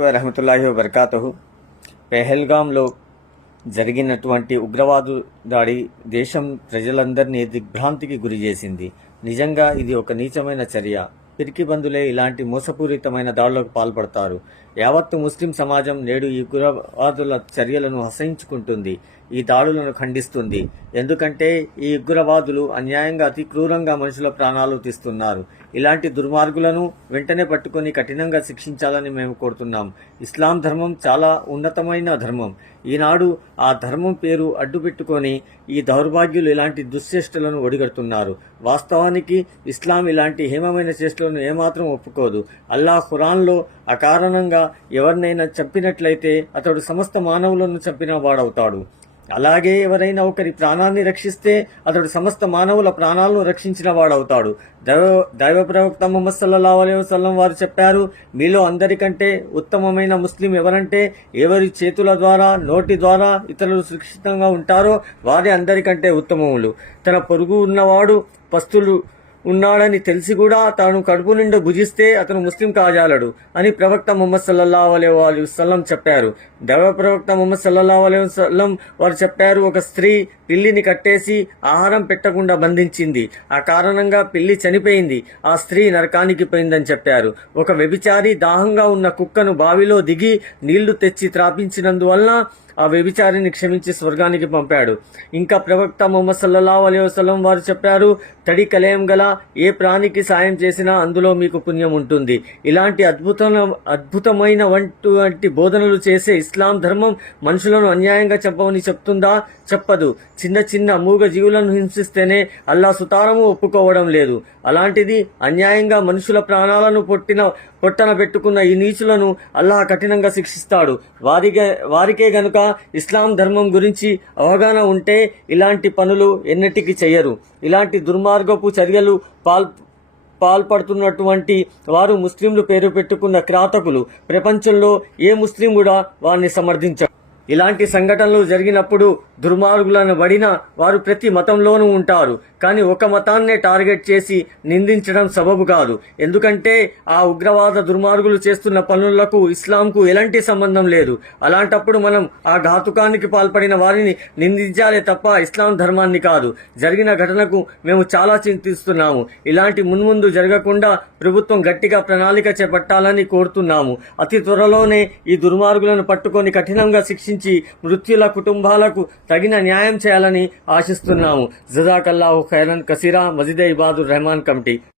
వరహమతుల్లాహి వబర్కాతుహు. పెహల్గాంలో జరిగినటువంటి ఉగ్రవాదు దాడి దేశం ప్రజలందరినీ దిగ్భ్రాంతికి గురి చేసింది. నిజంగా ఇది ఒక నీచమైన చర్య. పిరికిబందులే ఇలాంటి మోసపూరితమైన దాడులకు పాల్పడతారు. యావత్తు ముస్లిం సమాజం నేడు ఈ ఉగ్రవాదుల చర్యలను అసహించుకుంటుంది, ఈ దాడులను ఖండిస్తుంది. ఎందుకంటే ఈ ఉగ్రవాదులు అన్యాయంగా అతి క్రూరంగా మనుషుల ప్రాణాలు తీస్తున్నారు. ఇలాంటి దుర్మార్గులను వెంటనే పట్టుకొని కఠినంగా శిక్షించాలని మేము కోరుతున్నాం. ఇస్లాం ధర్మం చాలా ఉన్నతమైన ధర్మం. ఈనాడు ఆ ధర్మం పేరు అడ్డుపెట్టుకొని ఈ దౌర్భాగ్యులు ఇలాంటి దుశ్చేష్టలను ఒడిగడుతున్నారు. వాస్తవానికి ఇస్లాం ఇలాంటి హేమమైన చేష్టలను ఏమాత్రం ఒప్పుకోదు. అల్లాహ్ ఖురాన్లో అకారణంగా ఎవరినైనా చంపినట్లయితే అతడు సమస్త మానవులను చంపిన వాడవుతాడు. అలాగే ఎవరైనా ఒకరి ప్రాణాన్ని రక్షిస్తే అతడు సమస్త మానవుల ప్రాణాలను రక్షించిన వాడవుతాడు. దైవ ప్రవక్త ముహమ్మద్ సల్లల్లాహు అలైహి వసల్లం వారు చెప్పారు, మీలో అందరికంటే ఉత్తమమైన ముస్లిం ఎవరంటే ఎవరి చేతుల ద్వారా నోటి ద్వారా ఇతరులు సురక్షితంగా ఉంటారో వారే అందరికంటే ఉత్తమములు. తన పొరుగు ఉన్నవాడు పస్తులు ఉన్నాడని తెలిసి కూడా తాను కడుపు నిండా భుజిస్తే అతను ముస్లిం కాజాలడు అని ప్రవక్త ముహమ్మద్ సల్లల్లాహు అలైహి వసల్లం చెప్పారు. దైవ ప్రవక్త ముహమ్మద్ సల్లల్లాహు అలైహి వసల్లం వారు చెప్పారు, ఒక స్త్రీ పిల్లిని కట్టేసి ఆహారం పెట్టకుండా బంధించింది. ఆ కారణంగా పిల్లి చనిపోయింది. ఆ స్త్రీ నరకానికి పోయిందని చెప్పారు. ఒక వ్యభిచారి దాహంగా ఉన్న కుక్కను బావిలో దిగి నీళ్లు తెచ్చి త్రాపించినందువలన ఆ వ్యభిచారిని క్షమించి స్వర్గానికి పంపాడు. ఇంకా ప్రవక్త ముహమ్మద్ సల్లల్లాహు అలైహి వసల్లం వారు చెప్పారు, తడి కలయం గల ఏ ప్రాణికి సాయం చేసినా అందులో మీకు పుణ్యం ఉంటుంది. ఇలాంటి అద్భుతమైన బోధనలు చేసే ఇస్లాం ధర్మం మనుషులను అన్యాయంగా చంపవని చెప్తుందా? చెప్పదు. చిన్న చిన్న మూగ జీవులను హింసిస్తేనే అల్లా సుతారము ఒప్పుకోవడం లేదు. అలాంటిది అన్యాయంగా మనుషుల ప్రాణాలను పొట్టన పెట్టుకున్న ఈ నీచులను అల్లాహ్ కఠినంగా శిక్షిస్తాడు. వారికే గనుక ఇస్లాం ధర్మం గురించి అవగాహన ఉంటే ఇలాంటి పనులు ఎన్నటికీ చెయ్యరు. ఇలాంటి దుర్మార్గపు చర్యలు పాల్పడుతున్నటువంటి వారు ముస్లింలు పేరు పెట్టుకున్న కిరాతకులు. ప్రపంచంలో ఏ ముస్లిం కూడా వారిని సమర్థించరు. ఇలాంటి సంఘటనలు జరిగినప్పుడు దుర్మార్గులను పడిన వారు ప్రతి మతంలోనూ ఉంటారు. కానీ ఒక మతాన్నే టార్గెట్ చేసి నిందించడం సబబు కాదు. ఎందుకంటే ఆ ఉగ్రవాద దుర్మార్గులు చేస్తున్న పనులకు ఇస్లాంకు ఎలాంటి సంబంధం లేదు. అలాంటప్పుడు మనం ఆ ఘాతుకానికి పాల్పడిన వారిని నిందించాలే తప్ప ఇస్లాం ధర్మాన్ని కాదు. జరిగిన ఘటనకు మేము చాలా చింతిస్తున్నాము. ఇలాంటి మున్ముందు జరగకుండా ప్రభుత్వం గట్టిగా ప్రణాళిక చేపట్టాలని కోరుతున్నాము. అతి త్వరలోనే ఈ దుర్మార్గులను పట్టుకొని కఠినంగా శిక్షించి మృత్యుల కుటుంబాలకు తగిన న్యాయం చేయాలని ఆశిస్తున్నాము. జజాకల్లాహు ఖైరన్ కసీరా. మజిద్ ఇబాదుర్ రెహమాన్ కమిటీ.